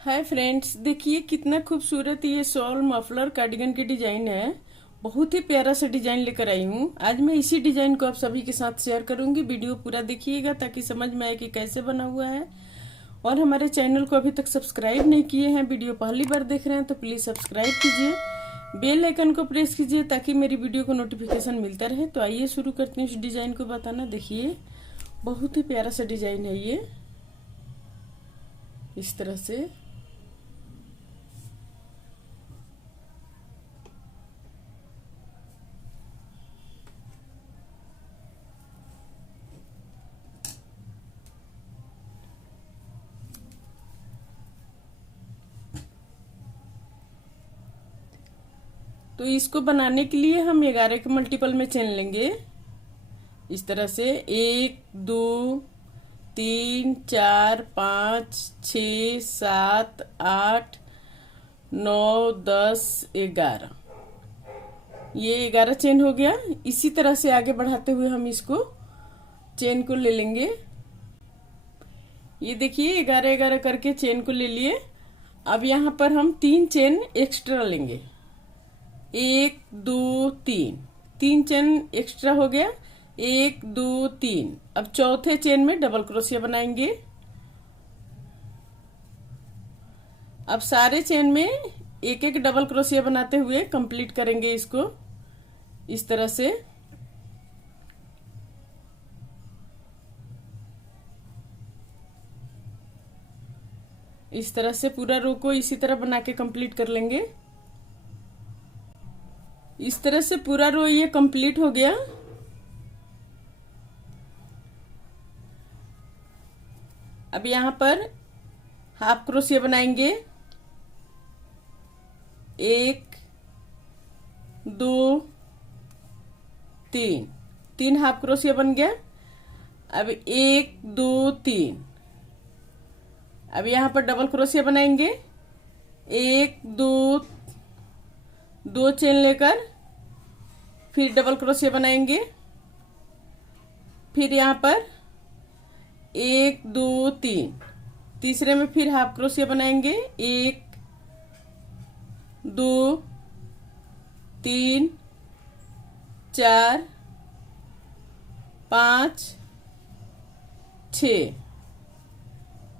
Hi friends, देखिए कितना खूबसूरत ये शॉल मफलर कार्डिगन की डिजाइन है। बहुत ही प्यारा सा डिजाइन लेकर आई हूँ। आज मैं इसी डिजाइन को आप सभी के साथ शेयर करूंगी। वीडियो पूरा देखिएगा ताकि समझ में आए कि कैसे बना हुआ है। और हमारे चैनल को अभी तक सब्सक्राइब नहीं किए हैं, वीडियो पहली बार देख रहे हैं तो प्लीज सब्सक्राइब कीजिए, बेल आइकन को प्रेस कीजिए ताकि मेरी वीडियो को नोटिफिकेशन मिलता रहे। तो आइए शुरू करती हूँ इस डिजाइन को बताना। देखिए बहुत ही प्यारा सा डिजाइन है ये, इस तरह से। तो इसको बनाने के लिए हम 11 के मल्टीपल में चेन लेंगे। इस तरह से 1 2 3 4 5 6 7 8 9 10 11। ये 11 चेन हो गया। इसी तरह से आगे बढ़ाते हुए हम इसको चेन को ले लेंगे। ये देखिए 11 11 करके चेन को ले लिए। अब यहाँ पर हम 3 चेन एक्स्ट्रा लेंगे। 1 2 3, 3 चेन एक्स्ट्रा हो गया। 1 2 3। अब चौथे चेन में डबल क्रोशिया बनाएंगे। अब सारे चेन में एक एक डबल क्रोशिया बनाते हुए कंप्लीट करेंगे इसको, इस तरह से। इस तरह से पूरा रो को इसी तरह बना के कंप्लीट कर लेंगे। इस तरह से पूरा रो ये कंप्लीट हो गया। अब यहाँ पर हाफ क्रोशिया बनाएंगे। 1 2 3, 3 हाफ क्रोशिया बन गया। अब 1 2 3। अब यहाँ पर डबल क्रोशिया बनाएंगे। 1 2, 2 चेन लेकर फिर डबल क्रोशिया बनाएंगे। फिर यहाँ पर 1 2 3, तीसरे में फिर हाफ क्रोशिया बनाएंगे। 1 2 3 4 5 6,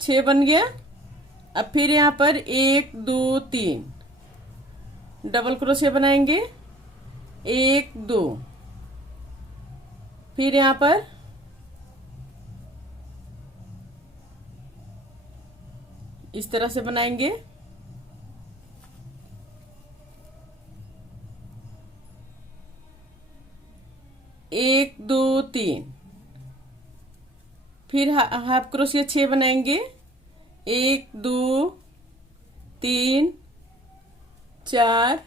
6 बन गया। अब फिर यहाँ पर 1 2 3 डबल क्रोशिया बनाएंगे। 1 2, फिर यहाँ पर 1 तरह से बनाएंगे। एक दो तीन, फिर हाफ क्रोशिया 6 बनाएंगे। 1 2 3 4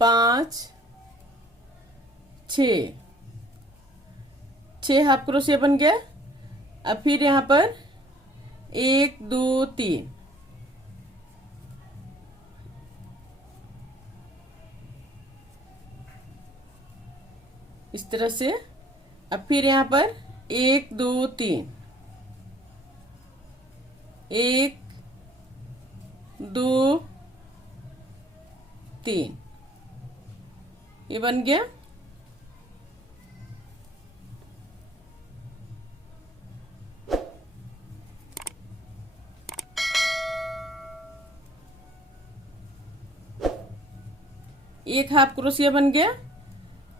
5 6, 6 हाफ क्रोशिया बन गया। अब फिर यहाँ पर 1 2 3, इस तरह से। अब फिर यहाँ पर 1 2 3, 1 2 3, ये बन गया। एक हाफ क्रोशिया बन गया।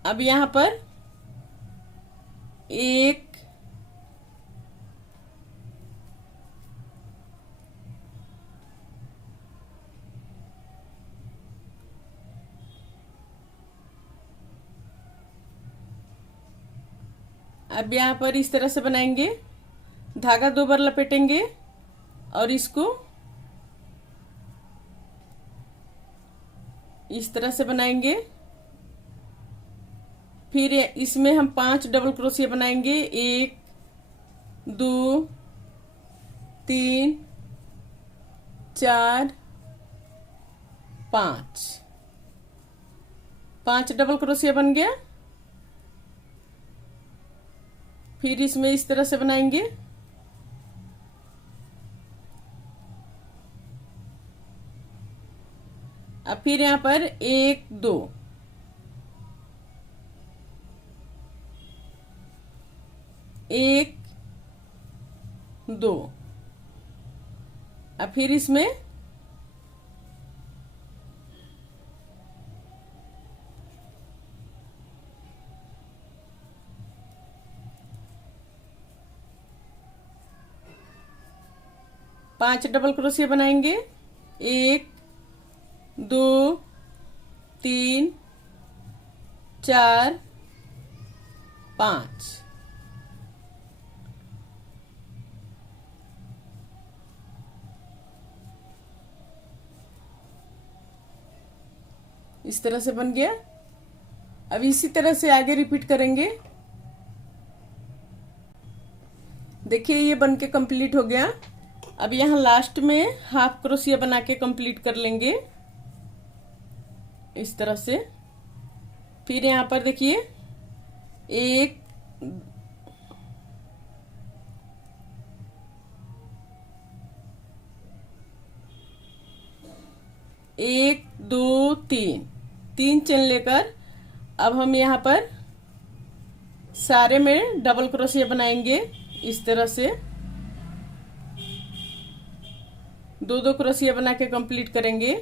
अब यहाँ पर 1 अब यहाँ पर इस तरह से बनाएंगे। धागा 2 बार लपेटेंगे और इसको इस तरह से बनाएंगे। फिर इसमें हम 5 डबल क्रोशिया बनाएंगे। 1 2 3 4 5, 5 डबल क्रोशिया बन गया। फिर इसमें इस तरह से बनाएंगे। अब फिर यहाँ पर 1 2, एक दो, अब फिर इसमें पांच डबल क्रोशिया बनाएंगे। 1 2 3 4 5। इस तरह से बन गया। अब इसी तरह से आगे रिपीट करेंगे। देखिए ये बन के कंप्लीट हो गया। अब यहाँ लास्ट में हाफ क्रोशिया बना के कंप्लीट कर लेंगे इस तरह से। फिर यहाँ पर देखिए 1 1 2 3, 3 चेन लेकर अब हम यहाँ पर सारे में डबल क्रोशिया बनाएंगे इस तरह से। 2 2 क्रोशिया बना के कंप्लीट करेंगे।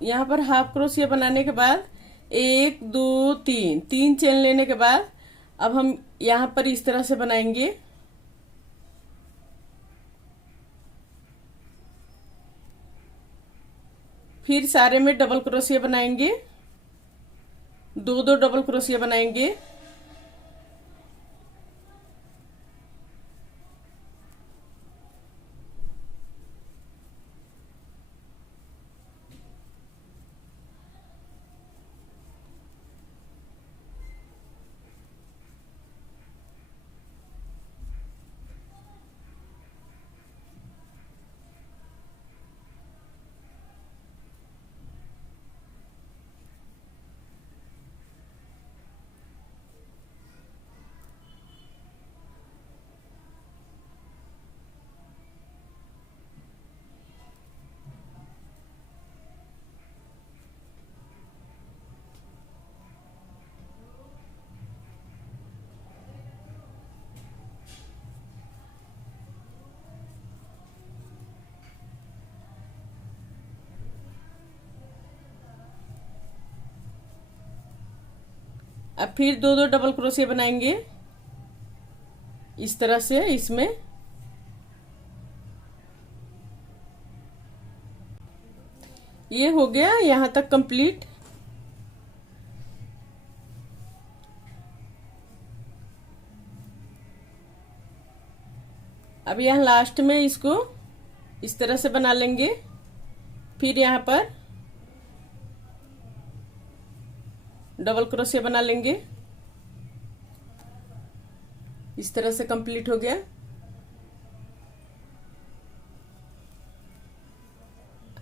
यहाँ पर हाफ क्रोशिया बनाने के बाद 1 2 3, 3 चेन लेने के बाद अब हम यहाँ पर इस तरह से बनाएंगे। फिर सारे में डबल क्रोशिया बनाएंगे। 2 2 डबल क्रोशिया बनाएंगे। अब फिर 2 2 डबल क्रोशिया बनाएंगे इस तरह से। इसमें ये हो गया यहां तक कंप्लीट। अब यहाँ लास्ट में इसको इस तरह से बना लेंगे। फिर यहाँ पर डबल क्रोशिया बना लेंगे। इस तरह से कंप्लीट हो गया।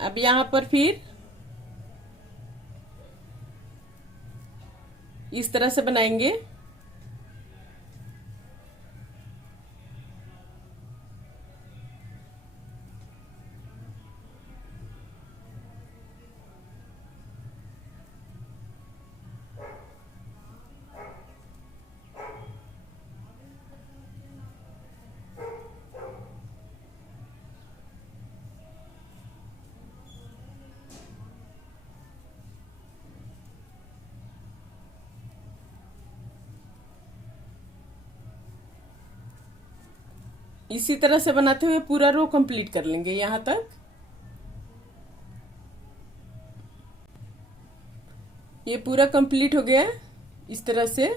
अब यहाँ पर फिर इस तरह से बनाएंगे। इसी तरह से बनाते हुए पूरा रो कंप्लीट कर लेंगे यहां तक। ये पूरा कंप्लीट हो गया इस तरह से।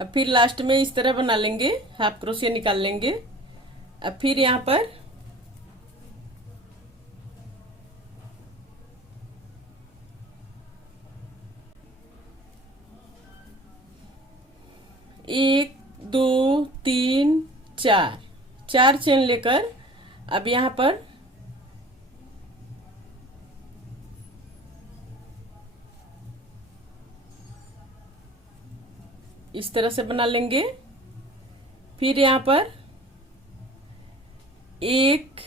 अब फिर लास्ट में इस तरह बना लेंगे, हाफ क्रोशिया निकाल लेंगे। अब फिर यहाँ पर एक, दो, तीन, चार, चार चेन लेकर अब यहाँ पर इस तरह से बना लेंगे। फिर यहाँ पर एक,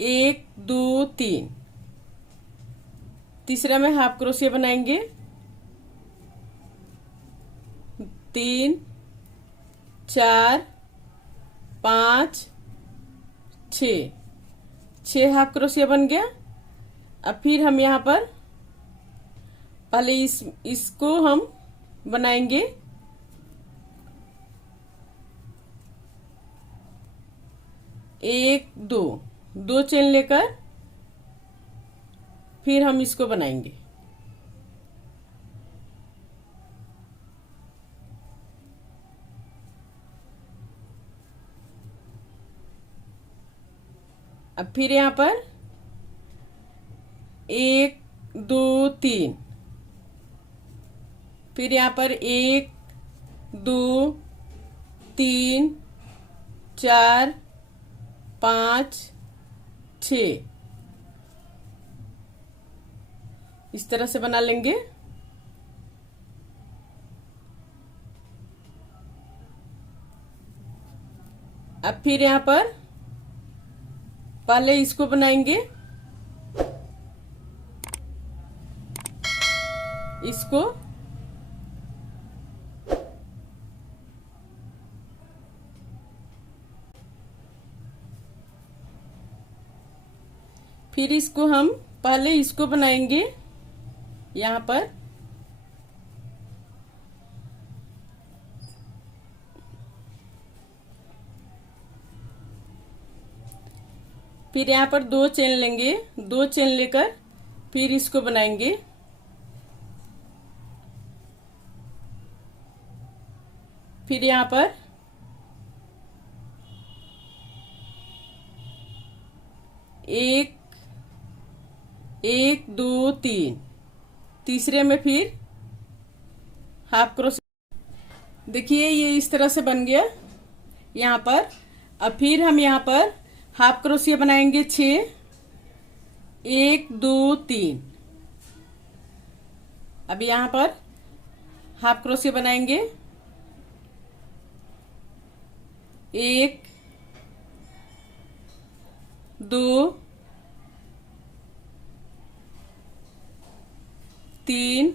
एक, दो, तीन, तीसरा में हाफ क्रोशिया बनाएंगे, तीन, चार, पाँच, छ, छह हाफ क्रोशिया बन गया। अब फिर हम यहाँ पर पहले इसको हम बनाएंगे एक, दो, दो चेन लेकर फिर हम इसको बनाएंगे। अब फिर यहाँ पर एक, दो, तीन, फिर यहाँ पर एक, दो, तीन, चार, पाँच, छ, इस तरह से बना लेंगे। अब फिर यहाँ पर पहले इसको बनाएंगे, इसको फिर इसको हम पहले इसको बनाएंगे यहाँ पर, फिर यहाँ पर दो चेन लेंगे, दो चेन लेकर फिर इसको बनाएंगे। फिर यहाँ पर एक, एक, दो, तीन, तीसरे में फिर हाफ क्रोशिया। देखिए ये इस तरह से बन गया यहाँ पर। अब फिर हम यहाँ पर हाफ क्रोशिया बनाएंगे 6, 1, 2, 3। अब यहाँ पर हाफ क्रोशिया बनाएंगे 1, 2, 3,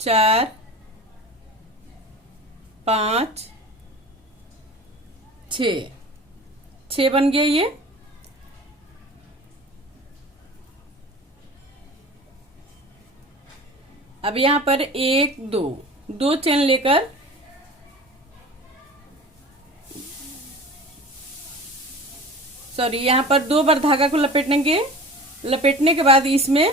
4, 5, 6, 6 बन गया ये। अब यहाँ पर 1, 2, दो चेन लेकर यहाँ पर 2 बार धागा को लपेटेंगे। लपेटने के बाद इसमें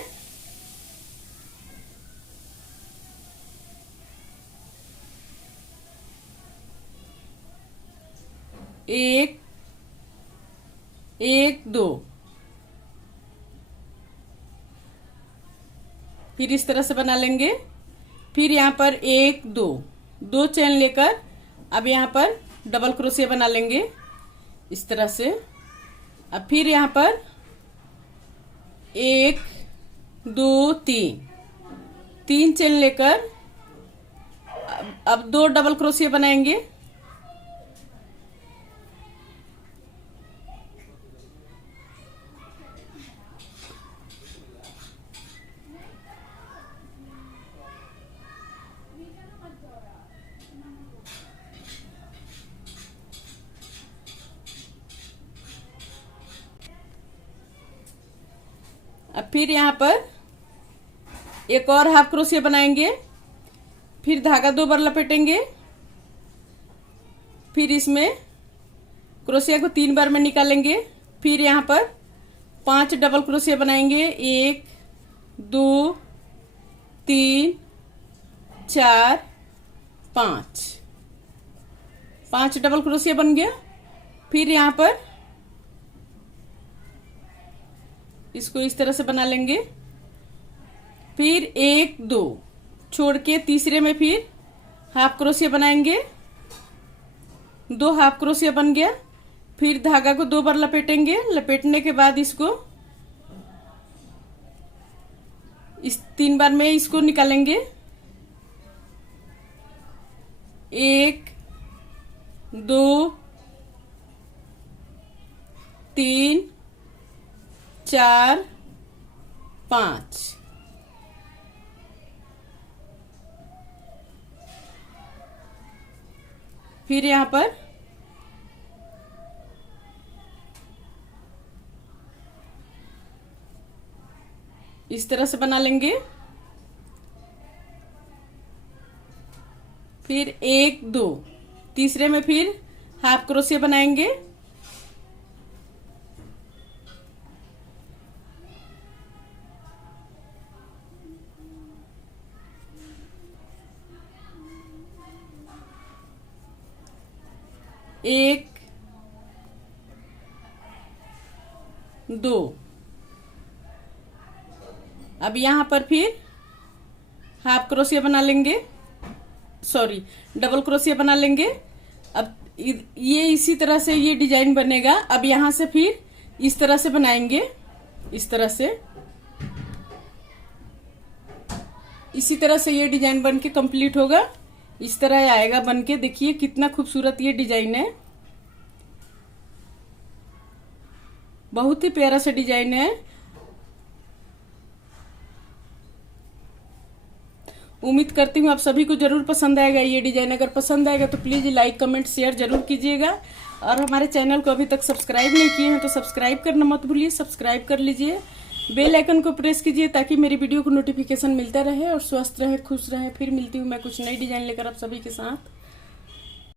एक, एक, दो, फिर इस तरह से बना लेंगे। फिर यहाँ पर 1, 2, दो चेन लेकर अब यहाँ पर डबल क्रोशिया बना लेंगे इस तरह से। अब फिर यहाँ पर 1, 2, 3, तीन चेन लेकर अब 2 डबल क्रोशिया बनाएंगे। अब फिर यहाँ पर एक और हाफ क्रोशिया बनाएंगे। फिर धागा 2 बार लपेटेंगे। फिर इसमें क्रोशिया को 3 बार में निकालेंगे। फिर यहाँ पर 5 डबल क्रोशिया बनाएंगे 1, 2, 3 4 5 5 डबल क्रोशिया बन गया। फिर यहाँ पर इसको इस तरह से बना लेंगे। फिर 1 2 छोड़ के तीसरे में फिर हाफ क्रोशिया बनाएंगे। 2 हाफ क्रोशिया बन गया। फिर धागा को 2 बार लपेटेंगे। लपेटने के बाद इसको इस 3 बार में इसको निकालेंगे। 1 2 3 4 5 फिर यहाँ पर इस तरह से बना लेंगे। फिर 1 2 तीसरे में फिर हाफ क्रोशिया बनाएंगे। एक 2 अब यहाँ पर फिर हाफ क्रोशिया बना लेंगे, सॉरी डबल क्रोशिया बना लेंगे। अब ये इसी तरह से ये डिजाइन बनेगा। अब यहाँ से फिर इस तरह से बनाएंगे, इस तरह से, इसी तरह से ये डिजाइन बन के कंप्लीट होगा। इस तरह आएगा बन के। देखिए कितना खूबसूरत ये डिजाइन है, बहुत ही प्यारा सा डिजाइन है। उम्मीद करती हूँ आप सभी को जरूर पसंद आएगा ये डिजाइन। अगर पसंद आएगा तो प्लीज लाइक कमेंट शेयर जरूर कीजिएगा। और हमारे चैनल को अभी तक सब्सक्राइब नहीं किए हैं तो सब्सक्राइब करना मत भूलिए, सब्सक्राइब कर लीजिए। बेल आइकन को प्रेस कीजिए ताकि मेरी वीडियो को नोटिफिकेशन मिलता रहे। और स्वस्थ रहे, खुश रहे। फिर मिलती हूँ मैं कुछ नई डिजाइन लेकर आप सभी के साथ।